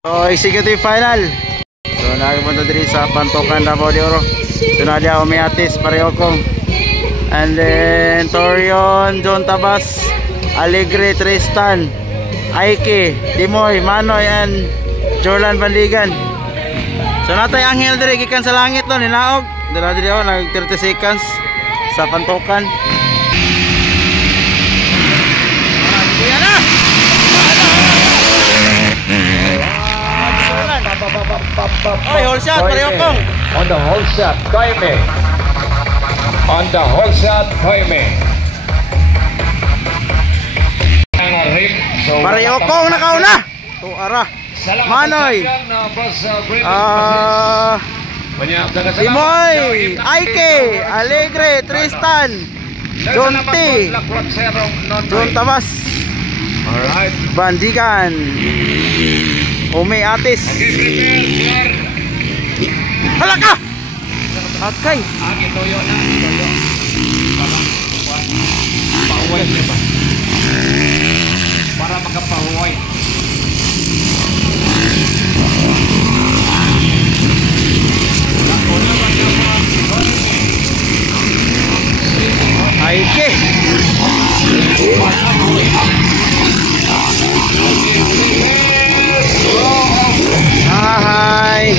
So, executive final. So, nakapunta diri sa Pantokan, Davao de Oro. So, Nadia Umiatis, pareho kong. And then, Torion, John Tabas, Alegre, Tristan, Aike, Dimoy, Manoy, and Jorlan Bandigan. So, natay Angel diri, gikan sa langit no, ninaog. Dala diri ako, nag 30 seconds sa Pantokan. Oy, hold shot, pareho kong. On the hold shot, Jaime. On the hold shot, Jaime. Pareho kong nakauna. Tuara. Manoy. Dimoy, Aike, Alegre, Tristan, Jonty, John Tabas, Bandigan, Umiatis. Hala ka! Okay. Para makapahuway. Aike. Hai.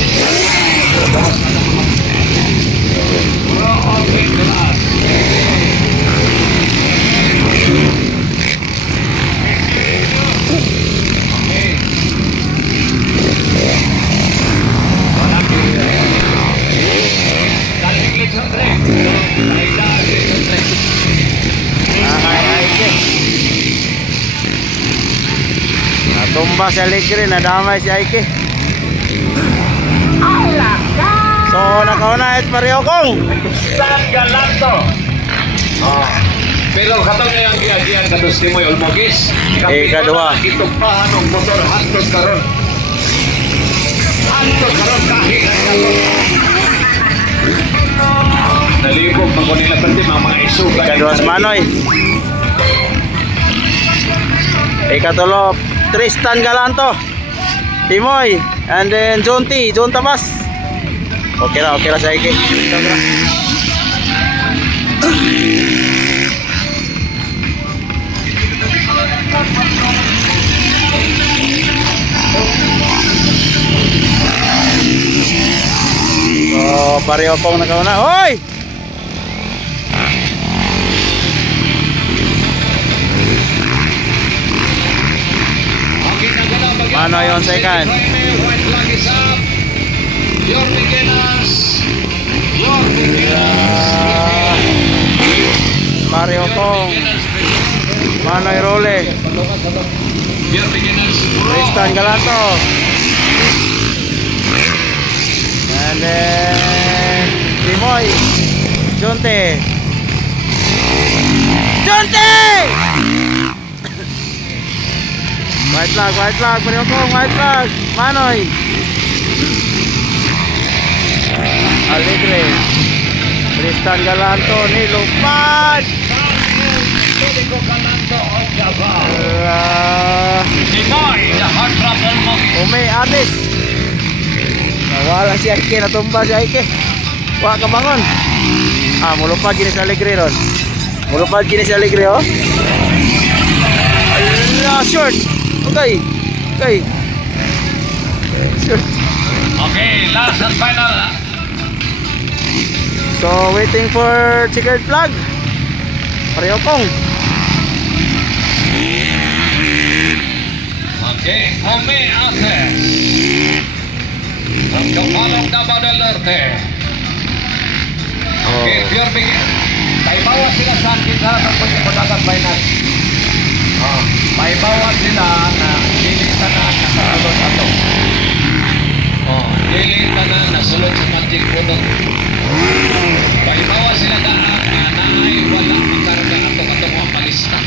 Natumba si Alegre, nadamay si Aike. So, nakauna es pareho kong San Galanto. Pero katong na yung giagian kados Timoy Olmogis. Kadua. Itumpahan ng motor hantos karon. Hantos karon kahit nalibog pag nila pati mga isugan. Kadua si Manoy. Ikatulo Tristan Galanto, Timoy, and then Jonty, John Tabas. Okay lah sa Aike. So, pareho kong nakauna. Hoy! Mano yon second. Your beginners. Pareho kong Manoy Role. Your beginners. Tristan Galanto. And then Timoy, Jonte. White flag, pareho kong white flag. Manoy. Alegre. Tristan Galanto, nilupad. Umiatis. Nawala si Aike, natumba si Aike. Wah, kabangon. Mulupad gini si Alegre ron. Mulupad gini si Alegre, oh. Short. Okay. Short. Okay, last and final. So, waiting for checkered flag. Pareho kong. Okay, Umiatis. From Kapalong, Davao del Norte. Okay, pure begin. Paibawa sila sa akin sa pagkakatagan final. Paibawa sila na dilitan na nakasulot ato. Dilitan na nasulot sa magic product. Paibawa sila na naay wala makarga ato katong mga palista.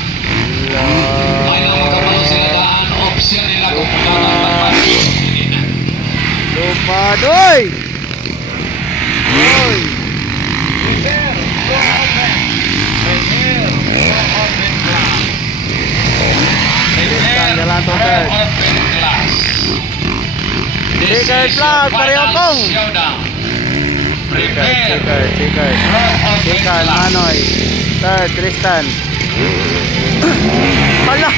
Ay na makabaw sila daan option nila kung magkakaroon ng Lupad, oy! This Checkered is flag, your pareho final kong. showdown. Prepare. Checkered. Draw of Second, flag. Manoy. Third, Tristan. Hala,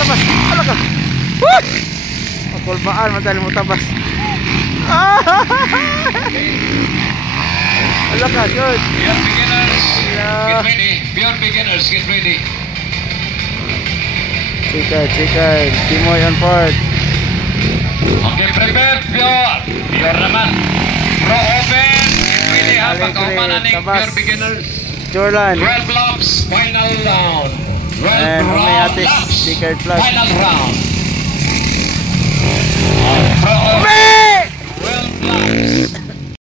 tabas. Hala ka. Woo! Makulbaan, madali mo tabas. Hala ka, good. Pure beginners, Yeah. get ready. Pure beginners, get ready. Checkered. Timoy on fourth. Okay, prepare. Pure. Pure naman. Draw open. Get ready ha. Pagkaumanan ng Tabas. pure beginners. Jordan. 12 laps, final round. 12 And round Humayatis, laps, checkered flag. final round. Draw open. 12 laps.